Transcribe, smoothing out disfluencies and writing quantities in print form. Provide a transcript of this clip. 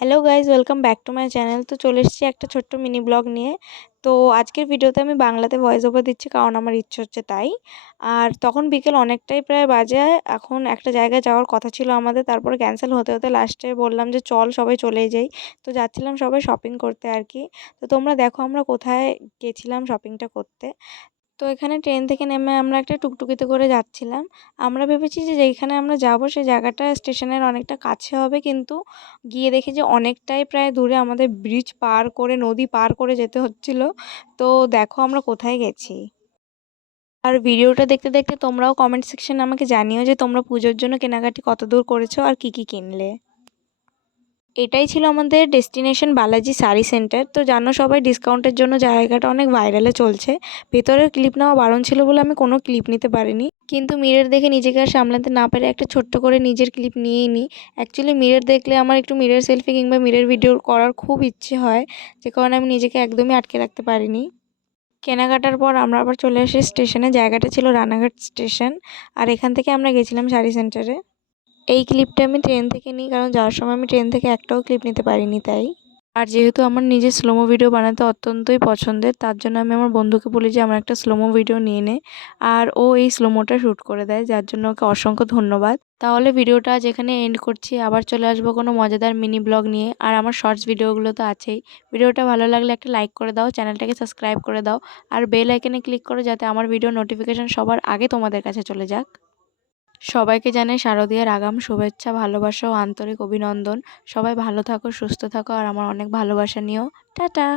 Hello guys, welcome back to my channel. তো চলে এসেছি একটা ছোট্ট মিনি ব্লগ নিয়ে। তো আজকের ভিডিওতে আমি বাংলাতে ভয়েস ওভার দিচ্ছি, কারণ আমার ইচ্ছে হচ্ছে তাই। আর তখন বিকেল অনেকটাই প্রায় বাজে। এখন একটা জায়গায় যাওয়ার কথা ছিল আমাদের, তারপরে ক্যান্সেল হতে হতে লাস্টে বললাম যে চল সবাই চলেই যাই। তো যাচ্ছিলাম সবাই শপিং করতে আর কি। তো তোমরা দেখো আমরা কোথায় গেছিলাম শপিংটা করতে। তো এখানে ট্রেন থেকে নেমে আমরা একটা টুকটুকিতে করে যাচ্ছিলাম। আমরা ভেবেছি যে যেইখানে আমরা যাব সেই জায়গাটা স্টেশনের অনেকটা কাছে হবে, কিন্তু গিয়ে দেখি যে অনেকটাই প্রায় দূরে, আমাদের ব্রিজ পার করে নদী পার করে যেতে হচ্ছিল। তো দেখো আমরা কোথায় গেছি। আর ভিডিওটা দেখতে দেখতে তোমরাও কমেন্ট সেকশনে আমাকে জানিও যে তোমরা পুজোর জন্য কেনাকাটি কত দূর করেছো আর কি কি কিনলে। এটাই ছিল আমাদের ডেস্টিনেশন বালাজি শাড়ি সেন্টার। তো জানো সবাই ডিসকাউন্টের জন্য জায়গাটা অনেক ভাইরালে চলছে। ভেতরের ক্লিপ নেওয়া বারণ ছিল বলে আমি কোনো ক্লিপ নিতে পারিনি, কিন্তু মিরর দেখে নিজেকে আর সামলাতে না পেরে একটা ছোট্ট করে নিজের ক্লিপ নিয়েই নিই। অ্যাকচুয়ালি মিরর দেখলে আমার একটু মিরর সেলফি কিংবা মিরর ভিডিও করার খুব ইচ্ছে হয়, যে কারণে আমি নিজেকে একদমই আটকে রাখতে পারিনি। কেনাকাটার পর আমরা আবার চলে আসি স্টেশনে। জায়গাটা ছিল রানাঘাট স্টেশন। আর এখান থেকে আমরা গেছিলাম শাড়ি সেন্টারে। এই ক্লিপটা আমি ট্রেন থেকে নিই, কারণ যাওয়ার সময় আমি ট্রেন থেকে একটাও ক্লিপ নিতে পারিনি তাই। আর যেহেতু আমার নিজের স্লোমো ভিডিও বানাতে অত্যন্তই পছন্দের, তার জন্য আমি আমার বন্ধুকে বলি যে আমার একটা স্লোমো ভিডিও নিয়ে নে। আর ও এই স্লোমোটা শ্যুট করে দেয়, যার জন্য ওকে অসংখ্য ধন্যবাদ। তাহলে ভিডিওটা আজ এখানে এন্ড করছি। আবার চলে আসবো কোনো মজাদার মিনি ব্লগ নিয়ে। আর আমার শর্টস ভিডিওগুলো তো আছেই। ভিডিওটা ভালো লাগলে একটা লাইক করে দাও, চ্যানেলটাকে সাবস্ক্রাইব করে দাও, আর বেল আইকনে ক্লিক করো যাতে আমার ভিডিও নোটিফিকেশন সবার আগে তোমাদের কাছে চলে যাক। সবাইকে জানাই শারদীয়ার আগাম শুভেচ্ছা, ভালোবাসা ও আন্তরিক অভিনন্দন। সবাই ভালো থাকো, সুস্থ থাকো, আর আমার অনেক ভালোবাসা নিও। টাটা।